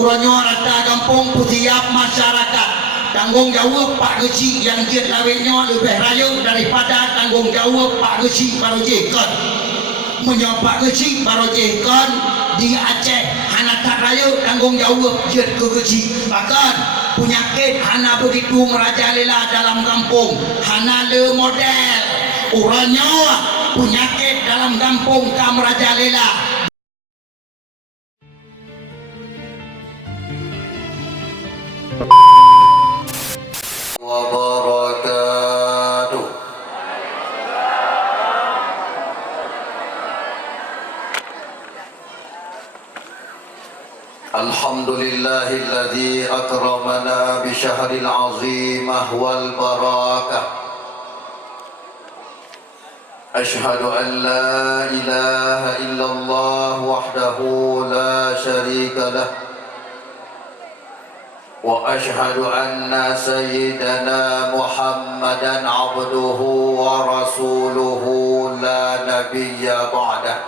urangnya rata kampung putiap masyarakat. Tanggungjawab Pak Geci yang dia lawetnya lebih raya daripada tanggungjawab Pak Geci Barojekon. Menyapa Pak Geci Barojekon di Aceh hana tak raya tanggungjawab dia ke Geci. Bahkan penyakit hana begitu merajalela dalam kampung, hana le model urangnya penyakit dalam kampung ka merajalela. Wabarakatuh. Alhamdulillahilladzi akramana bi syahril azimah wal barakah. Ashhadu an la ilaha illallah wahdahu la syarika lah. وأشهد أن سيدنا محمدا عبده ورسوله لا نبي بعده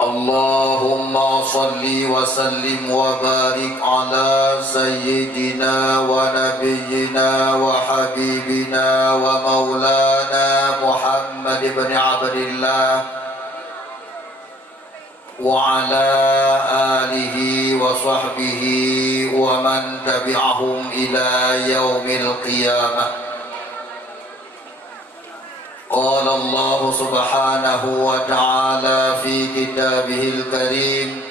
اللهم صل وسلم وبارك على سيدنا ونبينا وحبيبنا ومولانا محمد بن عبد الله وعلى آله وصحبه ومن تبعهم إلى يوم القيامة. قال الله سبحانه وتعالى في كتابه الكريم: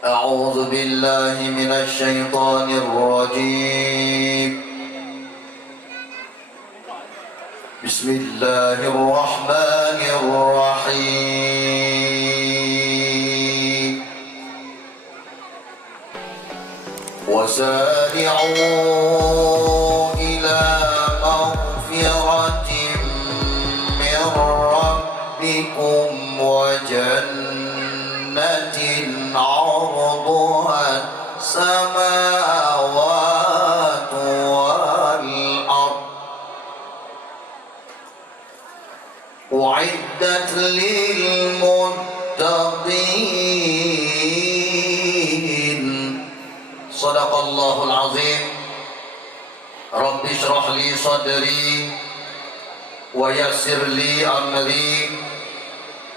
أعوذ بالله من الشيطان الرجيم. بسم الله الرحمن الرحيم. وسارعوا إلى مغفرة من ربكم وجنة عرضها السماوات والأرض أعدت للمتقين. صدق الله العظيم. رب اشرح لي صدري ويسر لي أمري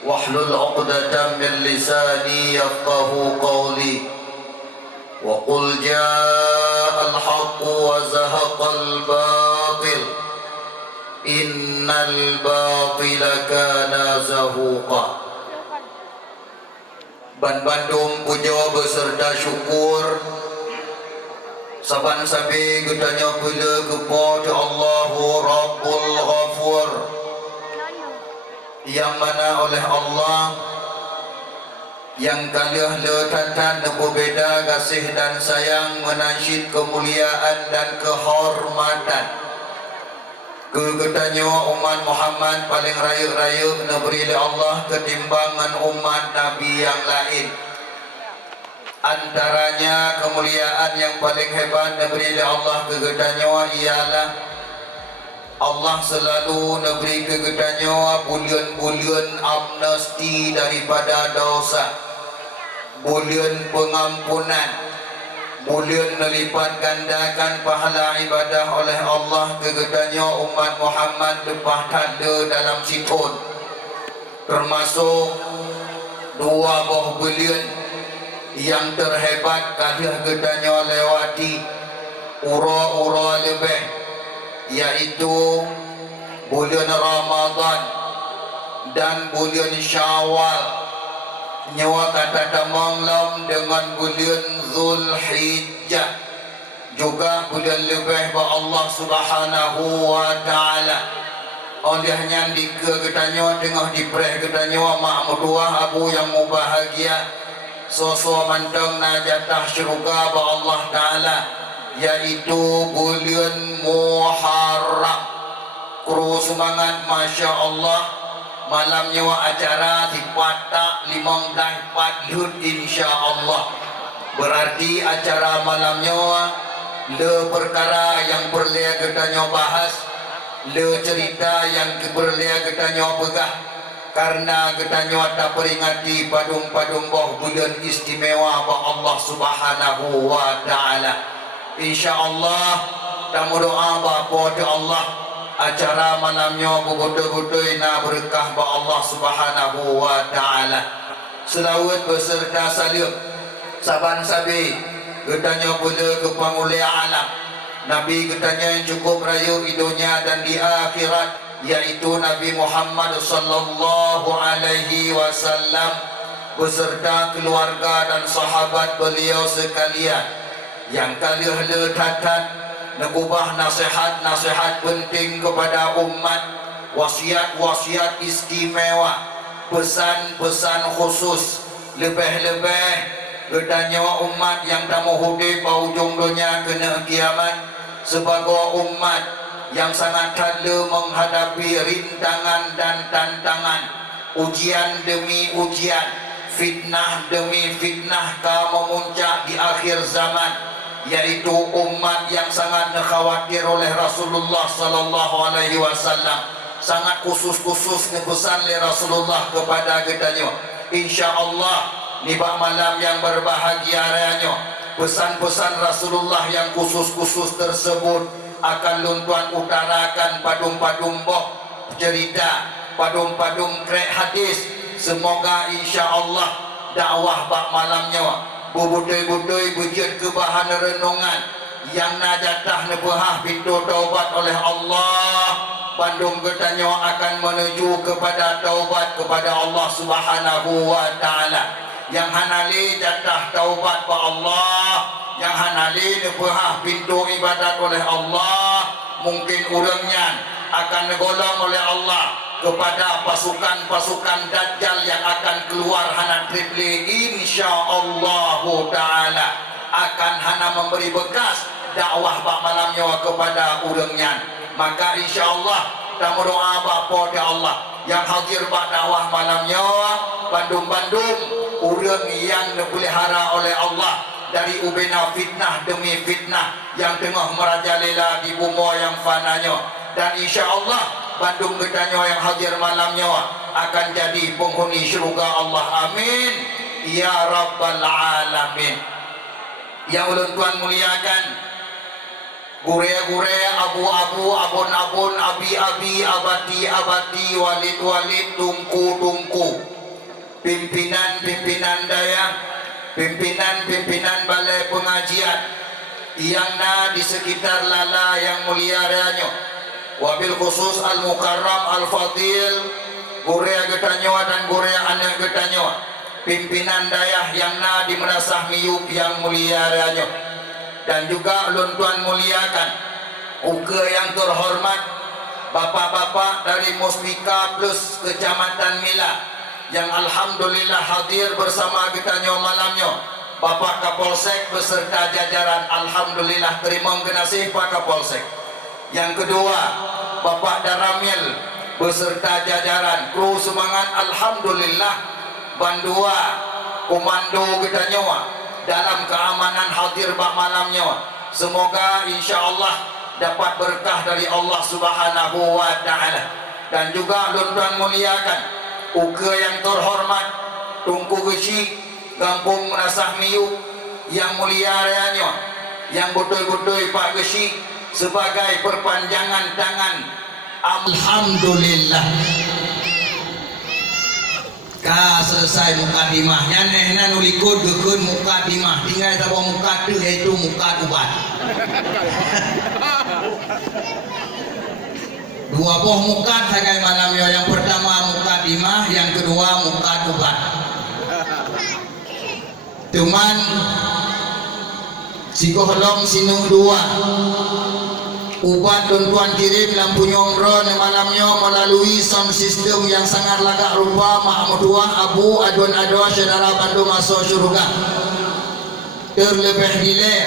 واحلل عقدة من لساني يفقه قولي. وقل جاء الحق وزهق الباطل إن الباطل كان زهوقا. Ban Bandung puja beserta syukur saban sabi gedanya bila kepada Allahu Rabbul Ghafur, yang mana oleh Allah yang kalah letatan berbeza kasih dan sayang menasyid kemuliaan dan kehormatan kegetanya umat Muhammad paling raya-raya diberi oleh Allah ketimbangan umat Nabi yang lain. Antaranya kemuliaan yang paling hebat diberi oleh Allah kegetanya ialah Allah selalu diberi kegetanya bulan-bulan amnesti daripada dosa, bulan pengampunan, bulan melipat gandakan pahala ibadah oleh Allah kegetanya umat Muhammad lepas tanda dalam sikun, termasuk dua buah bulan yang terhebat kadah gedanya lewati ura-ura lebih, yaitu bulan Ramadan dan bulan Syawal. Nyawa kata tamanglam dengan bulan Zulhijjah, juga bulan lebih ba Allah Subhanahu wa taala. Olehnya dikegetanya tengah dipreh getanya mak mertua abu yang mubahagia sosok mandang najatah syurga ba Allah taala, yaitu bulan Muharram. Kru semangat masya Allah. Malamnya acara di Patak 15 Lut insya Allah. Berarti acara malamnya le perkara yang berlia getanya bahas, le cerita yang berlia getanya pegah, karena getanyo tak peringati padung-padung boh bulan istimewa ba Allah Subhanahu wa taala. Insyaallah tamu doa ba pada Allah acara malamnya begodoy-godoy na berkah ba Allah Subhanahu wa taala. Selawat beserta salam saban sabi getanyo pula ke pangulia alam Nabi getanyo yang cukup rayu di dunia dan di akhirat, yaitu Nabi Muhammad sallallahu alaihi wasallam beserta keluarga dan sahabat beliau sekalian yang kalian letatan ngubah nasihat-nasihat penting kepada umat, wasiat-wasiat istimewa, pesan-pesan khusus, lebih-lebih gedanya umat yang dah menghudi ujung dunia kena kiamat, sebagai umat yang sangat kala menghadapi rintangan dan tantangan, ujian demi ujian, fitnah demi fitnah memuncak di akhir zaman, yaitu umat yang sangat khawatir oleh Rasulullah sallallahu alaihi wasallam. Sangat khusus-khusus pesan oleh Rasulullah kepada kita. Insyaallah ni malam yang berbahagia raya, pesan-pesan Rasulullah yang khusus-khusus tersebut akan luntuan utarakan padung-padung boh cerita, padung-padung krek hadis. Semoga insyaallah dakwah bak malamnya budai-budai bujud ke bahan renungan yang najatah nebahah pintu taubat oleh Allah. Bandung getanyo akan menuju kepada taubat kepada Allah Subhanahu wa taala. Yang hanali jatah taubat ba Allah, yang hanali nebahah pintu ibadat oleh Allah, mungkin urangnya akan negolong oleh Allah kepada pasukan-pasukan Dajjal yang akan keluar hana tripli. Insyaallah taala akan hana memberi bekas dakwah bak malamnya kepada urangnya. Maka insyaallah kita berdoa bapa ya Allah yang hadir bak dakwah malamnya, bandung-bandung urang yang dipelihara oleh Allah dari ubena fitnah demi fitnah yang tengah merajalela di bumi yang fananya. Dan insyaallah bandung getanyo yang hadir malamnya akan jadi penghuni syurga Allah. Amin ya rabbal alamin. Yang ulun tuan muliakan, gure-gure, abu-abu, abun-abun, abi-abi, abati-abati, walid-walid, tungku-tungku, pimpinan-pimpinan daya, pimpinan-pimpinan balai pengajian yang di sekitar lala yang mulia raya, wabil khusus al-mukarram al-fadil, gure getanyo dan gure anak getanyo, pimpinan daya yang di Merasah Miyuk yang mulia raya. Dan juga ulun tuan muliakan uga yang terhormat bapak-bapak dari Muspika plus Kecamatan Mila yang alhamdulillah hadir bersama kita malamnya. Bapak Kapolsek beserta jajaran, alhamdulillah terima kasih Pak Kapolsek. Yang kedua Bapak Daramil beserta jajaran, kru semangat, alhamdulillah bandua komando kita dalam keamanan hadir bak malamnya. Semoga insyaallah dapat berkah dari Allah Subhanahu wa taala. Dan juga tuan muliakan uga yang terhormat Tungku Gesi Kampung Merasah Miyuk yang mulia rayanya, yang betul-betul Pak Gesi sebagai perpanjangan tangan. Alhamdulillah ka selesai mukadimahnya nehna nulikut gekeun mukadimah, tinggal tahu muka tu yaitu muka ubat. Dua buah muka sagai malamnya, yang pertama mukadimah, yang kedua muka ubat. Teman sikohlong sinuh dua ubat tuan kirim lampu nyongron malamnya melalui sound system yang sangat lagak rupa Mahmuduah Abu Adun-Adwa saudara Bandung masuk syurga. Terlebih nilai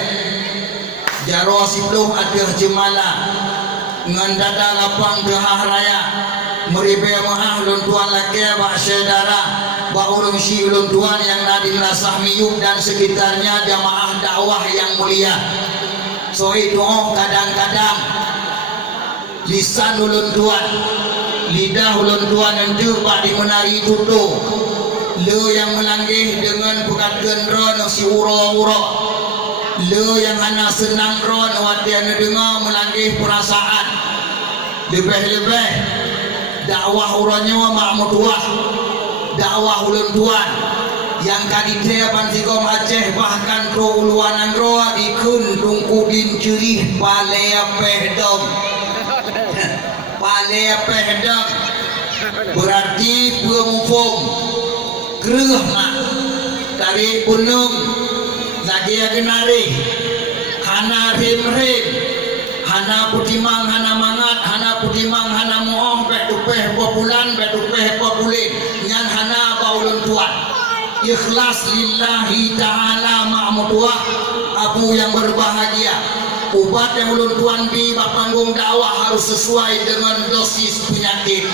jaro sipluh aduh jemala ngandada lapang behah raya meribe mahah ulun tuan laki bak saudara bak urung si ulun tuan yang nadi Merasah Miyuk dan sekitarnya jamaah dakwah yang mulia. So itu kadang-kadang lisan ulun tuan lidah ulun tuan nanti pak di menari tutup le yang melanggih dengan pekatkan ron si uro-uro le yang hana senang ron watian dengar melanggih perasaan lebih-lebih dakwah urannya makmutuah dakwah ulun tuan yang kadite pantigom Aceh bahkan pro uluanan roa dikun tungkudin cerih palea pehdom palea pehdom berarti pemufung kereh mak dari punung lagi agenari hana rim-rim hana putimang hana mangat hana putimang hana muoh betupeh populan betupeh populin nyan hana baulun tuan ikhlas lillahi ta'ala ma'mutuah abu yang berbahagia ubat yang ulun tuan di panggung dakwah harus sesuai dengan dosis penyakit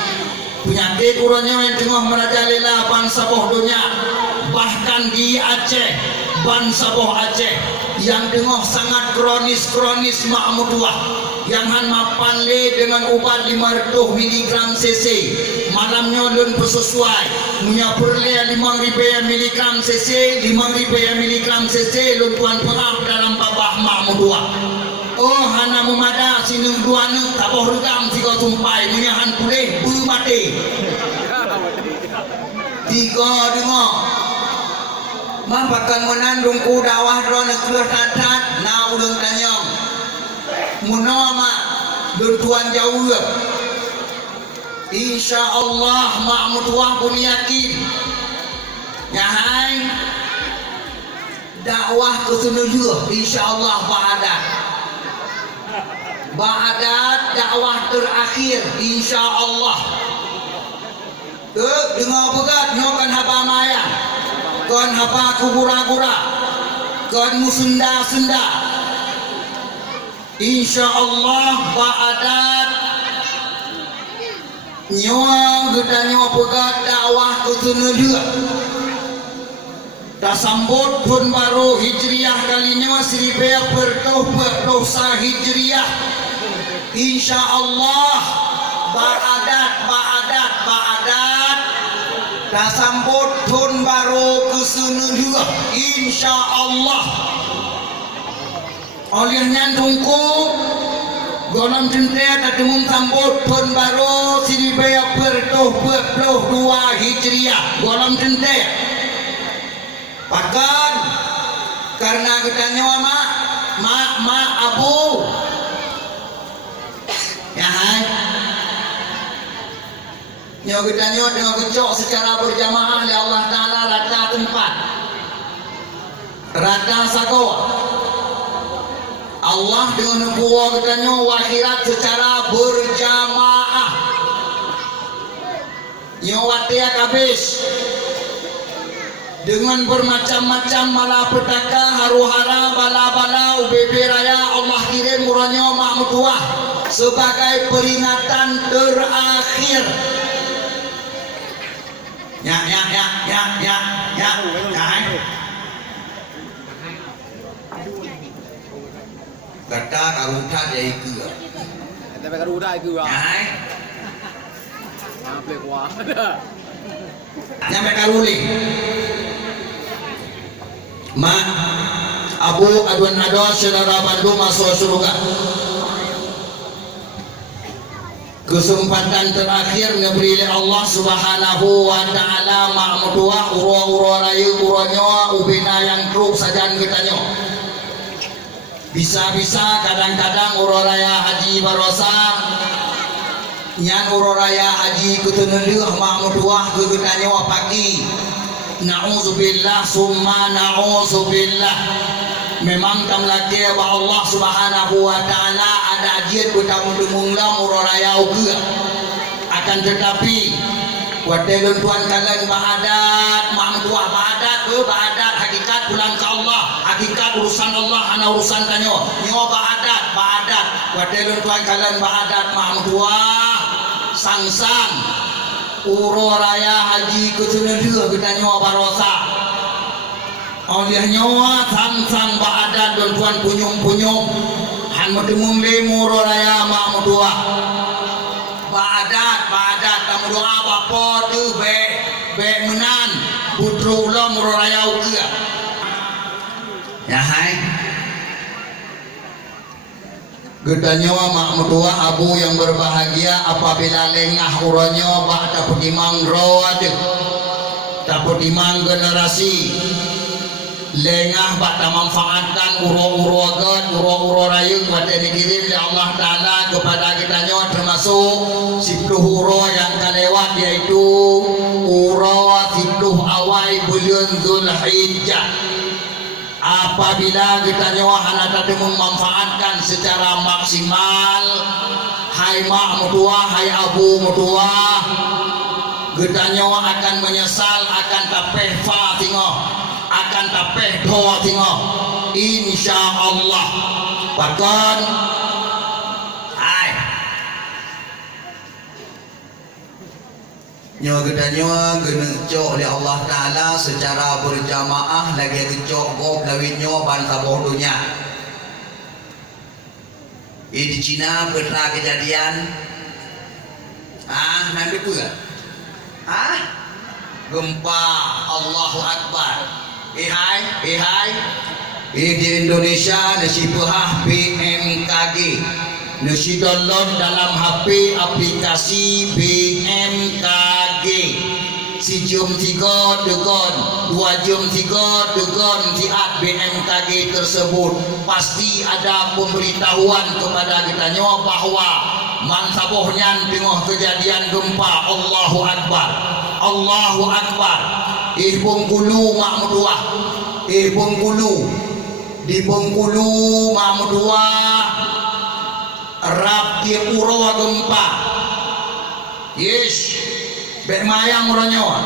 urangnya yang tengah merajalela bangsa boh dunia bahkan di Aceh bangsa boh Aceh yang tengah sangat kronis ma'mutuah yang han mapan le dengan ubat 500 mg cc malamnya lun sesuai punya perle 5.000 mg cc 5.000 mg cc lun tuan perang dalam babah ma'mutuah oh hana memada sinung dua neng taboh regam tiga tumpai menyahan pulih mati tiga dengar mampakan menandung ku dakwah drone keluar tatat na udang tanyong munama dun tuan jauh insyaallah ma'mutuah pun yakin nyahai dakwah kesenujuh insyaallah ba'adat dakwah terakhir insyaallah dengar begat nyokan haba maya kon haba kubura-gura kon musenda-senda insyaallah ba'adat nyuang kita nyawa pegat dakwah kesenujuh tasambut pun baru hijriah kalinya 1400 hijriah insyaallah ba'adat tasambut pun baru kesenujuh insyaallah olehnya tungku golong centet atemung sambut pun baru 1422 hijriah golong centet pakan karena kita nyawa mak abu ya hai nyawa kita nyawa dengan kecok secara berjamaah oleh Allah Ta'ala rata tempat rata sakoa Allah dengan nubuah kita nyawa akhirat secara berjamaah nyawa tiak habis dengan bermacam-macam malapetaka haru-hara bala-bala UBB raya Allah kirim murahnya ma'mutuah sebagai peringatan terakhir ya kata karuta dari gua tapi karuta gua ya apa gua nyampe karuli ma abu aduan ados saudara Bandung masuk surga kesempatan terakhir diberi oleh Allah Subhanahu wa taala ma'mutuah uro-uro rayu uronyo ubina yang truk sajan kitanya bisa-bisa kadang-kadang uro raya haji barosa nyan uro raya haji kutunulih ma'mutuah kegitanya wapaki na'udzubillah summa na'udzubillah memang kam lagi bahwa Allah Subhanahu wa taala ada ajiat kutamudumunglam uro raya uga akan tetapi wadelun tuan kalian ba'adat ma'mutuah ba'adat hakikat pulang ke Allah hakikat urusan Allah ana urusan kanyo nyawa ba'adat wadelun tuan kalian ba'adat ma'mutuah sang-sang uro raya haji kesenujuh kita nyawa barosa oleh nyawa sang-sang ba'adat dan tuan punyung-punyung han medemung lemu uro raya ma'mutuah ba'adat uro rayau ke ya hai gedanya mak mertua abu yang berbahagia apabila lengah uranyo bak dapat imang rawat dapat imang generasi lengah bak tak manfaatkan uro-uro agad uro-uro raya pada dikirim oleh Allah Ta'ala kepada kitanya termasuk 10 uro yang kelewat yaitu uro 10 awal bulan Zulhijjah. Apabila kitanya hana tak memanfaatkan secara maksimal hai mak mertua hai abu mertua kitanya akan menyesal akan tapeh fa tengok akan tapeh do tengok insyaallah bahkan hai nyo gedanya kena cok oleh Allah Taala secara berjamaah lagi kecok gob lawinyo ban taboh dunia di Cina pernah kejadian nanti pula gempa Allahu Akbar hai di Indonesia nasi pehah BMKG nasi download dalam HP aplikasi BMKG si jam 3 degon 2 jam 3 degon siat BMKG tersebut pasti ada pemberitahuan kepada kita nyawa bahwa mansabohnya tengah kejadian gempa Allahu Akbar Allahu Akbar Bengkulu mak mertua Bengkulu di Bengkulu mak mertua rap dia uro gempa yes bermayang uranyo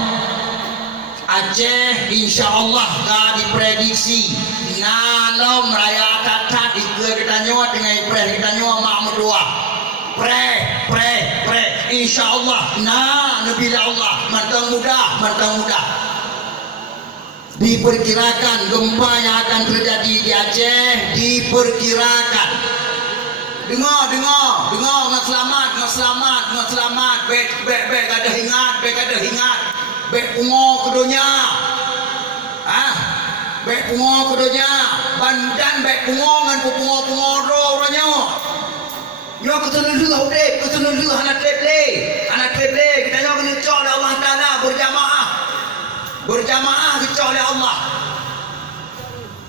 Aceh insyaallah ka diprediksi nalom raya kakak di kegitannya dengan preh kegitannya mak mertua preh insyaallah nabila Allah mantang mudah diperkirakan gempa yang akan terjadi di Aceh diperkirakan dengar ngat selamat bek ada hingat bek pungo kedonya bek pungo kedonya dan bek pungo ngan pungo ro ranyo nyo ketunu lu anak teble kita nyo kena cok oleh Allah Taala berjamaah dicok oleh Allah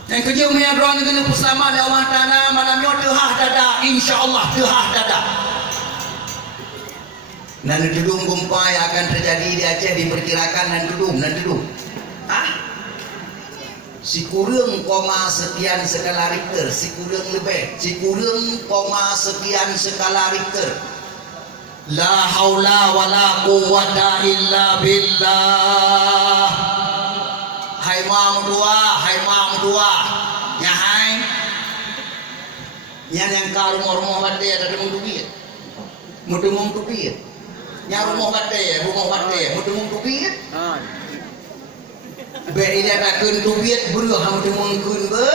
yang kerja punya drone kena bersama oleh Allah Ta'ala malamnya tehah dada insyaallah tehah dada nan tudung gempa yang akan terjadi di Aceh diperkirakan nan tudung si kurang koma sekian skala Richter si kurang koma sekian skala Richter la haula wala quwwata illa billah hai mam dua ya hai yang ka rumah bate ada mung tupi nya rumah bate mung tupi be ini ada kun tupi buru ham mung kun be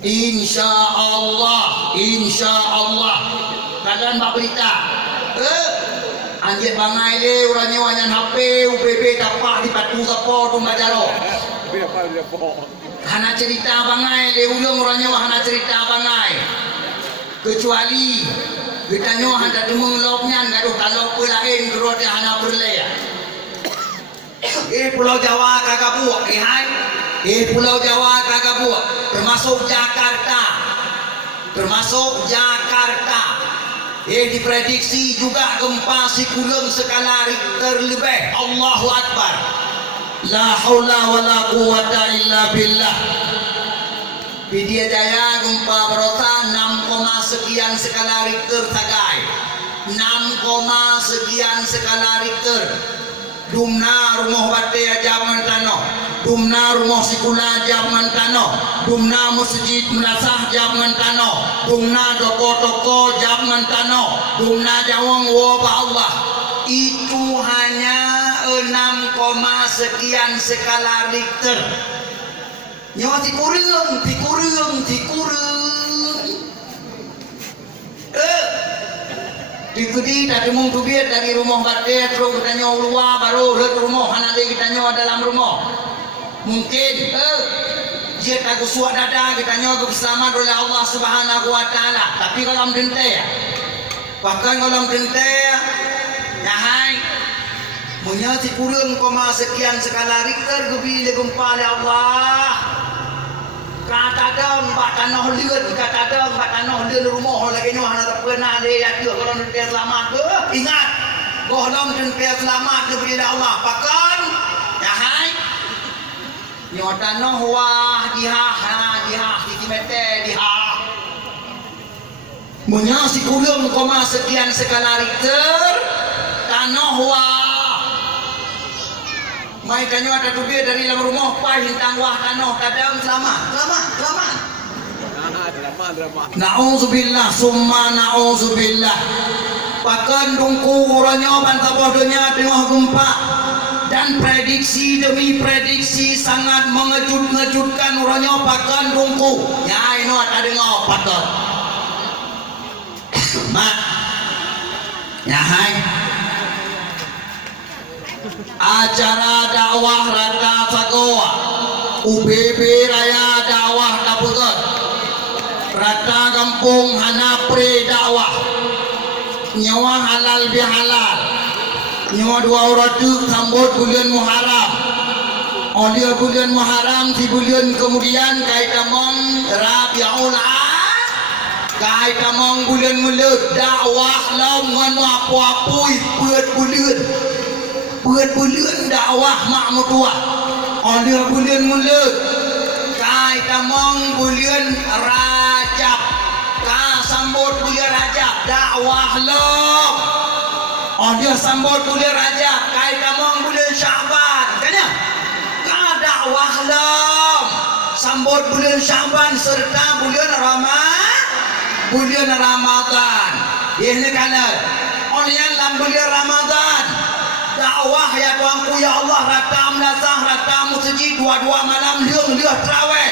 insyaallah kalian bak berita anjir bangai le urangnya wanyan HP UPP tapak di patu sapo tu majaro hana cerita bangai le ulung urangnya hana cerita bangai kecuali kita nyo handa demung lobnya gaduh kalau pelain gerot hana berlea Pulau Jawa kagak buat Pulau Jawa kagak buat termasuk Jakarta diprediksi juga gempa sikulung skala Richter lebih Allahu Akbar la haula wala quwwata illa billah Widya Jaya gempa berota 6, sekian skala Richter tagai 6, sekian skala Richter dumna rumah bate jaman tanah dumna rumah sikula jaman tanah dumna masjid melasah jaman tanah dumna toko-toko jaman tanah dumna jawang wabah Allah itu hanya 6, sekian skala Richter nyawa tikurung Dikudi tak temung tu biar dari rumah batik terus kita nyawa luar baru ke rumah nanti kita nyawa dalam rumah. Mungkin dia tak kusuat dada kita nyawa bersama oleh Allah Subhanahu Wa Taala. Tapi kalau mendentai, bahkan kalau mendentai, ya hai, punya si kurang koma sekian skala Richter gebile gempa oleh Allah. Kata dong, bak tanah liat, kata dong, bak tanah liat rumah lagi ni mana tak pernah dia ada kalau nanti selamat ke, ingat, kalau nanti selamat kepada Allah, pakan, ya hai, nyawa tanah wah diha, titi mete diha, punya si kurang koma sekian skala Richter, tanah wah. Mai kanyo ada tubir dari dalam rumah pai hintang wah tanah kadang selamat. Drama. Nauzubillah summa nauzubillah. Pakan dungku uranyo bantah dunia tengah gempa dan prediksi demi prediksi sangat mengejutkan uranyo pakan dungku. Ya ino ada dengar pakan. Mak. Ya hai. Acara dakwah Rata Sagoa UBB Raya dakwah Kapugot Rata Kampung Hanapre dakwah nyawa halal bihalal nyawa dua uratu sambut bulan Muharram oleh bulan Muharram si bulan kemudian kaitamong Rabiul kaitamong bulan mulut dakwah long ngan apui bulan dakwah makmutuah oleh bulan mulut kai tamong bulan Rajab ka sambut bulan Rajab dakwah lo oleh sambut bulan Rajab kai tamong bulan Syaban kanya ka dakwah lo sambut bulan Syaban serta bulan Ramadan ini kana oleh yang bulan Ramadan dakwah ya tuanku ya Allah rata menasah rata musjid dua-dua malam liang terawih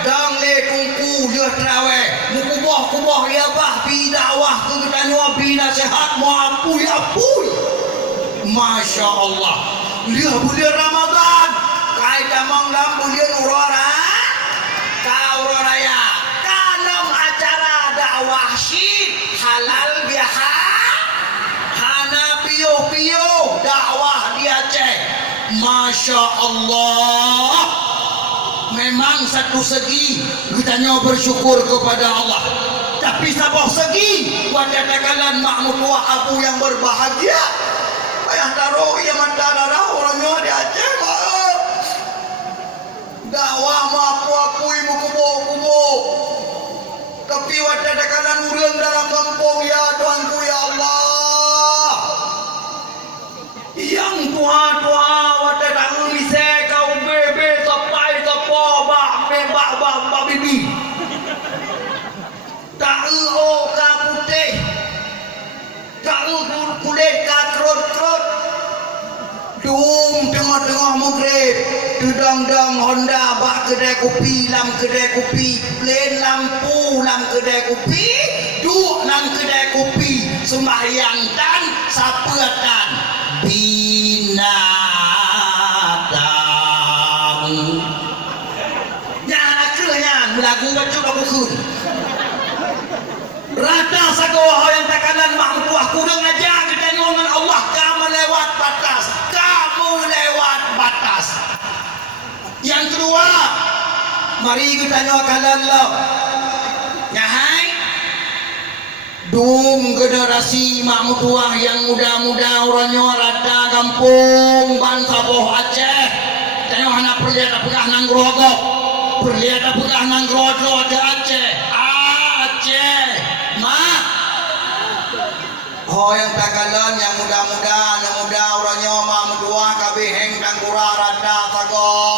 dang le tungku liang terawih mukubah ya bah bi dakwah ke kita nyawa bi nasihat mu apui Masya Allah liang bulan Ramadan kai damang lam bulan Raya kalau acara dakwah syid halal biha Pio dakwah di Aceh. Masya Allah, memang satu segi kita nyawa bersyukur kepada Allah, tapi sabah segi wajah tekanan makmutuah abu yang berbahagia ayah taruh ia mata darah orangnya di Aceh dakwah mapu ibu kubo tapi wajah tekanan urang dalam kampung ya Tuanku ya Allah yang tua wadah tangan mise kau bebe sapai sapo bak bibi tak ka putih tak kulit ka krot dum tengah maghrib dedang Honda bak kedai kopi lam kedai kopi plain lampu lam kedai kopi duk lam kedai kopi sembahyang dan sapeatan binatang nyana kenyang lagu bacuk aku kun rata sagoh yang takanan makmutuah kurang aja kita nyongan Allah kamu lewat batas yang kedua mari kita nyokan Allah ya hai dung generasi makmutuah yang muda-muda orangnya rata kampung bangsa boh Aceh tanya anak perlihat apakah nang grogok perlihat apakah nang grogok di Aceh mah oh yang takalan yang muda-muda orangnya makmutuah kabeheng tanggura rata sagoh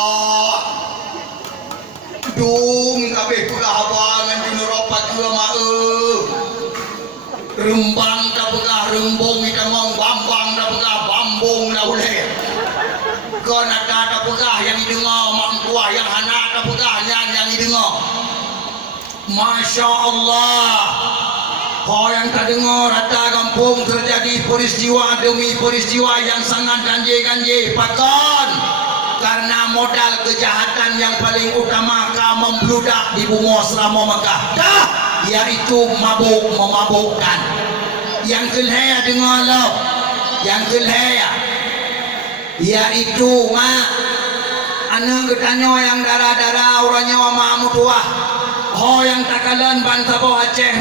dung kabeh pegah abangan dineropat dua rembang dah pegah rembong kita mau bambang dah pegah bambung dah boleh kau nak dah pegah yang didengar mak tua yang anak dah pegah yang didengar Masya Allah Kau yang tak dengar rata kampung terjadi peristiwa demi peristiwa yang sangat ganjil-ganjil pakon karena modal kejahatan yang paling utama membludak di bumi selama Mekah dah, iaitu mabuk memabukkan. Yang kelihaya dengar lo, yang kelihaya iaitu anak ketanya yang darah-darah orangnya wa tuah. Ho yang takalan bangsa bawah Aceh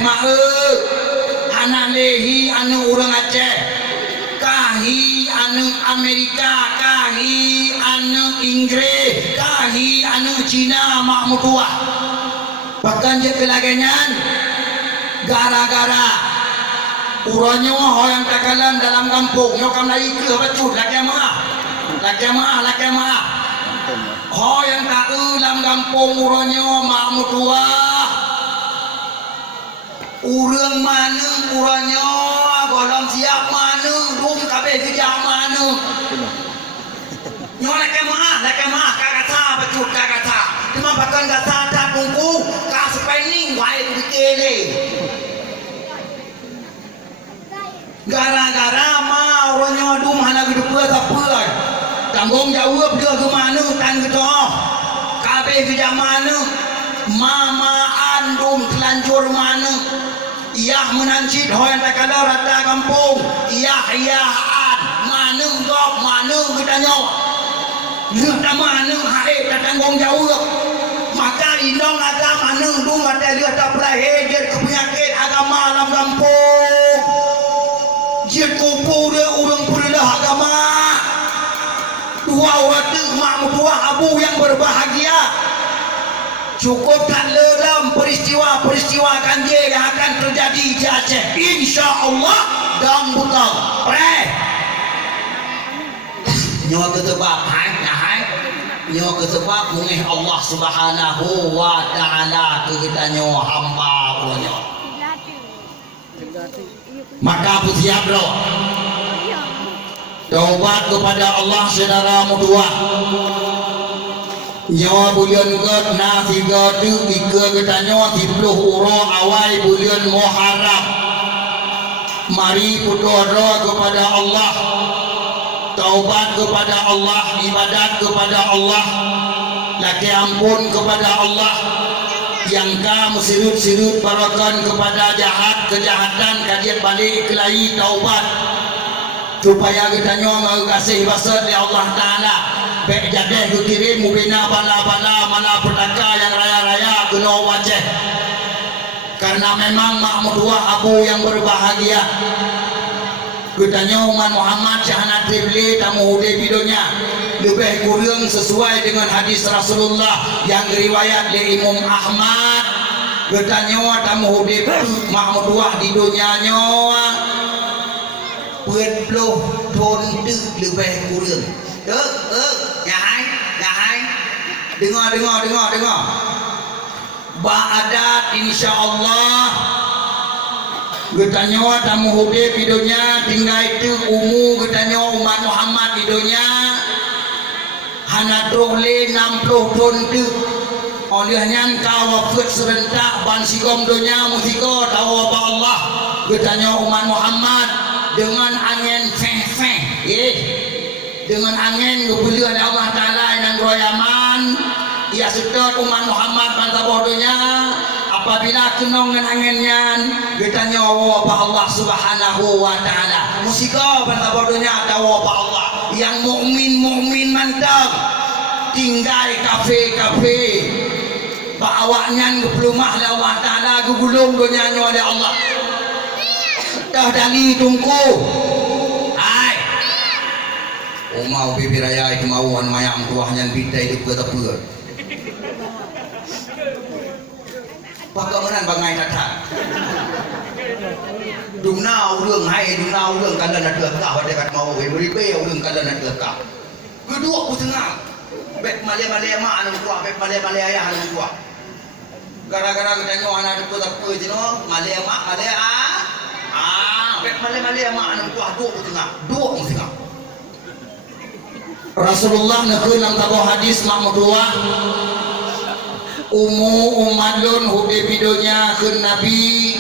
anak lehi anu orang Aceh, kahi anu Amerika, kahi anu Inggris, kahi anu Cina makmutuah. Bahkan dia kelagenyan gara-gara urangnya ho yang takalan dalam kampung nyokam lagi ke bacut laki maaf ho yang tak dalam kampung urangnya makmutuah. Urang mana urangnya golong siap mana rum kabeh kerja mana nyo laki maaf kakata bacut kakata cuma bahkan kata tak tunggu ka spending wae tu dikele gara-gara ma urangnya dum hana hidup apa tanggung jawab dia ke mana tan kita kabeh kerja mana mama andum telanjur mana iyah menancit hoyan takala rata kampung iyah mana gop mana kita nyawa kita mana hae tanggung jawab maka indong agama nung ada dia tak belajar ke penyakit agama dalam kampung jid kumpul dia urang pula agama dua waktu makmutuah abu yang berbahagia. Cukup tak dalam peristiwa-peristiwa ganjil yang akan terjadi di Aceh, insya-Allah dan betul. Nyawa ketebak nyawa ketebak mungkin Allah Subhanahu wa taala ke kita nyawa hamba punya. Maka siap bro. Taubat kepada Allah saudara mutua. Nyawa bulan God na tiga tu ika kita nyawa 30 orang awal bulan Muharram. Mari berdoa kepada Allah, taubat kepada Allah, ibadat kepada Allah, laki ampun kepada Allah. Yang kamu sirut parakan kepada jahat kejahatan kajian balik kelahi taubat supaya kita nyawa kasih basat ya Allah Taala. Baik jadeh ku kirim mubina bala-bala mana petaka yang raya-raya kena wajah karena memang makmutuah abu yang berbahagia kutanya umat Muhammad syahana tribli tamu hude bidonya lebih kurang sesuai dengan hadis Rasulullah yang riwayat oleh Imam Ahmad kutanya tamu hude makmutuah di dunia nyawa 40 ton lebih kurang dengar ba'adat insyaallah getanya tamu hudib hidunya tinggal itu getanya umat Muhammad hidunya hana drohle 60 ton tu olehnya kau wafat serentak ban sigom dunia musiko tahu apa Allah getanya umat Muhammad dengan angin feh dengan angin ngebeli oleh Allah Ta'ala yang royaman ia sedot umat Muhammad bangsa bodohnya apabila kenong dengan anginnya kita nyawa apa Allah Subhanahu wa Ta'ala musika bangsa bodohnya tahu apa Allah yang mukmin mantap tinggal kafe bawanya ngeplumah oleh Allah Ta'ala gugulung dunia oleh Allah dah dali tungku mau bibi raya itu mauan mayang tuahnya bintai itu ke tepur bagaimana bangai datang dungna urang kala nak lekah pada kat mau beribe urang kala nak lekah kedua ku tengah bet male-male mak anu kuah bet male-male ayah anu kuah gara-gara kita nyo anak tu tepur je no male mak male bet male-male mak anu kuah dua ku tengah Rasulullah nakun dalam tabuh hadis makmutuah umadun hude bidonya ke Nabi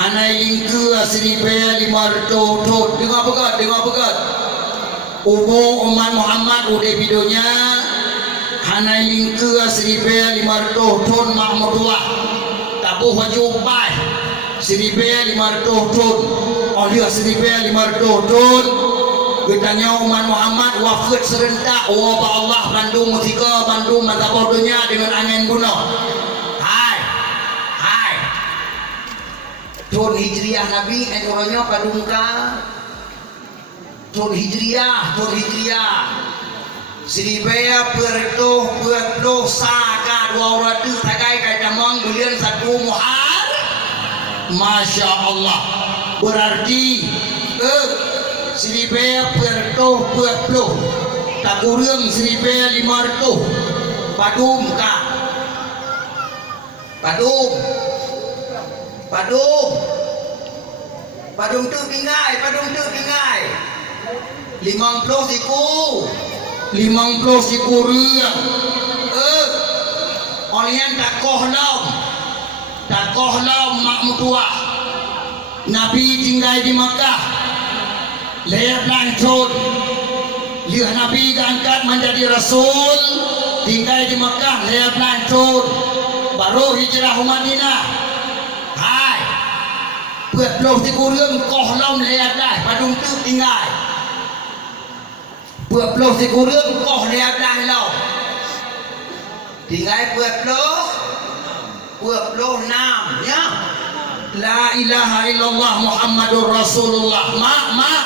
Hanai lingkua seribu lima ratus. Dengar pekat. Umur Umar Muhammad udah videonya. Hanai lingkua seribu lima ratus ton Mahmudullah. Tabu wajubai seribu lima ratus ton. Oleh seribu lima ratus ton. Bertanya Umar Muhammad wafat serentak. Oh Allah Bandung musika Bandung mazhab dunia dengan angin bunuh. Tahun Hijriah Nabi orangnya padungka tahun Hijriah Siribaya perdoh saka 200 tagai kai damang bulan 1 Muharram. Masya Allah, berarti Siribaya perdoh tak kurang Siribaya 500 padum tu pingai 50 siku riang orang tak kohlam makmutuah Nabi tinggal di Makkah leher lancun lihat Nabi diangkat menjadi Rasul tinggal di Makkah leher lancun baru hijrah ke Madinah. Buat belah siku riang kohlam leher dah padung tu tinggal buat belah siku riang koh leher dah lau tinggal buat belah 6 ya. La ilaha illallah Muhammadur Rasulullah. Mak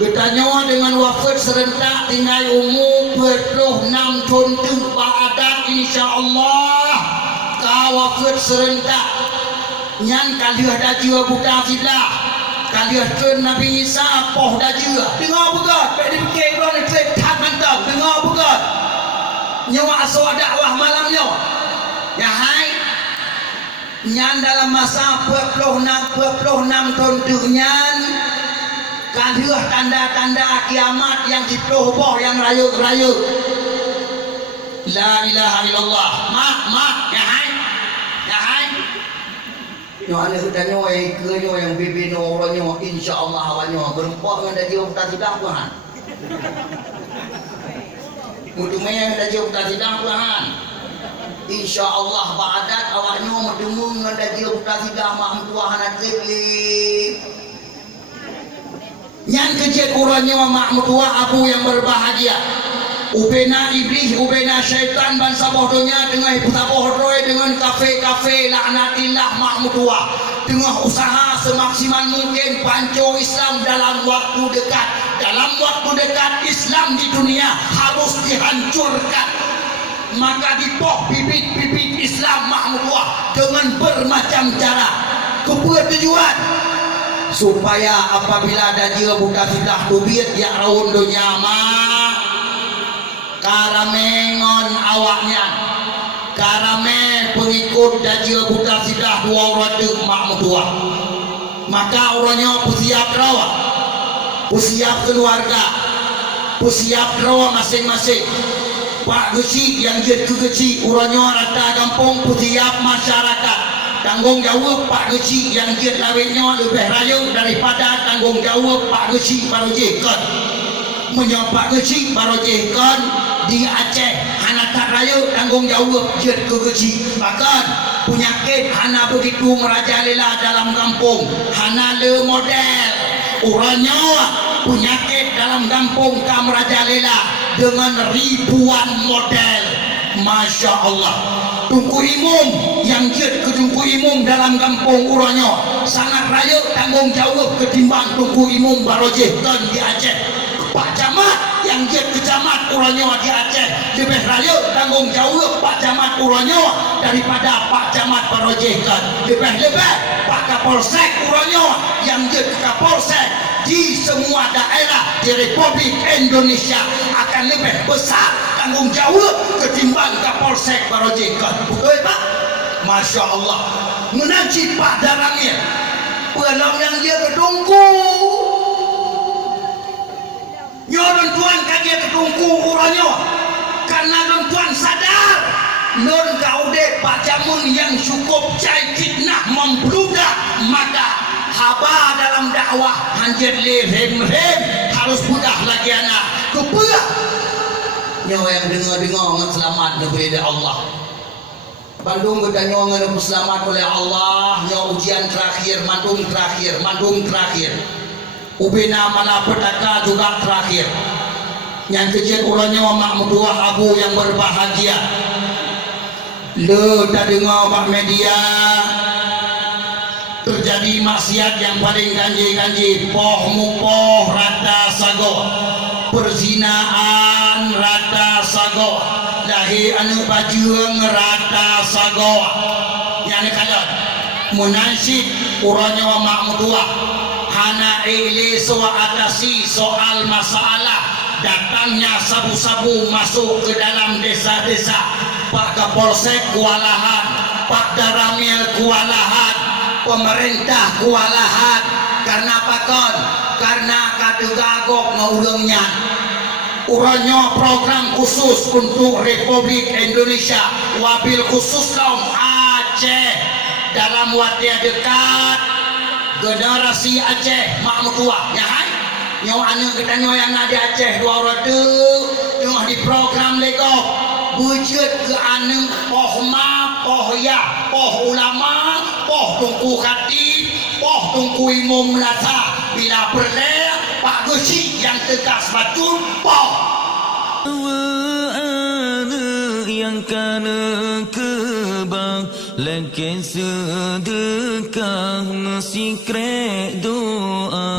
bertanya dengan wafat serentak tinggal umur 26 tahun tu ba'adat insyaallah ka wafat serentak nyan kaliah dah jiwa buta filah kaliah tun Nabi Isa poh dah jiwa dengar begat pak dipikir kau ni trip tak mantap dengar begat nyawa aswa dakwah malamnya ya hai nyan dalam masa 26 tahun tu nyan kaliah tanda-tanda kiamat yang dipeloh yang rayuk-rayuk. La ilaha illallah. Mak ya hai nyo ane hutanyo yang bibi no oranyo insyaallah awanyo berempat dengan dia utak tidak Tuhan. Mutu maya dah jauh utak tidak Tuhan. Insyaallah ba'adat awanyo medemu dengan dia utak tidak mak Tuhan atlip. Yang kecil uranyo mak mutua abu yang berbahagia. Ubena iblis, ubena syaitan bangsa bodohnya dengan bodoh dengan kafe laknatillah makmutua dengan usaha semaksimal mungkin panco Islam dalam waktu dekat Islam di dunia harus dihancurkan maka dipoh bibit-bibit Islam makmutua dengan bermacam cara kebuat tujuan supaya apabila ada dia buka filah tubit ya raun dunia karamengon awaknya karame pengikut dajil buta sidah 200 makmutua maka orangnya pusiap rawa pusiap keluarga pusiap rawa masing-masing pak geci yang jet ke geci orangnya rata kampung pusiap masyarakat tanggung jawab pak geci yang jet lawetnya lebih raya daripada tanggung jawab pak geci baru jekan menyapa pak geci baru jekan di Aceh hana tak raya tanggung jawab jet ke geci bahkan penyakit hana begitu merajalela dalam kampung hana le model orangnya penyakit dalam kampung ka merajalela dengan ribuan model Masya Allah tungku imum yang jet ke tungku imum dalam kampung orangnya sangat raya tanggung jawab ketimbang tungku imum barojehkan di Aceh Pak Camat yang jet kecamat orangnya di Aceh lebih raya tanggung jawab Pak Camat orangnya daripada Pak Camat barojehkan lebih Pak Kapolsek orangnya yang jet Kapolsek di semua daerah di Republik Indonesia akan lebih besar tanggung jawab ketimbang Kapolsek barojehkan betul Pak Masya Allah menajib Pak darangnya pelang yang dia kedungku nyon tuan kaget ketungku orangnya karena non tuan sadar non kaudet Pak Jamun yang cukup cai fitnah membludak, maka haba dalam dakwah hanjir lirem harus mudah lagi anak kepala nyawa yang dengar-dengar dengan selamat daripada Allah. Bandung kita nyawa dengan selamat oleh Allah, nyawa ujian terakhir, mandung terakhir. Ubina mana petaka juga terakhir. Yang kecil orangnya mak mutuah abu yang berbahagia. Le tak dengar mak media terjadi maksiat yang paling ganji poh mupoh rata sago, perzinaan rata sago, lahir anu bajuang rata sago. Yang kalau munasib orangnya mak mutuah hana ili soal atasi soal masalah datangnya sabu-sabu masuk ke dalam desa-desa. Pak Kapolsek kewalahan, Pak Daramil kewalahan, pemerintah kewalahan. Karena apa kon? Karena kadu gagok ngaulungnya. Uranya program khusus untuk Republik Indonesia, wabil khusus kaum Aceh dalam waktu dekat generasi Aceh mak mutua ya hai nyawa anak kita nyawa yang ada Aceh dua orang tu nyawa di program lego wujud ke anak poh ma poh ya poh ulama poh tungku khatib poh tungku imam melata bila perle Pak Gusi yang tegas bacun poh yang kana kebang lagi sedekah mesti krek doa.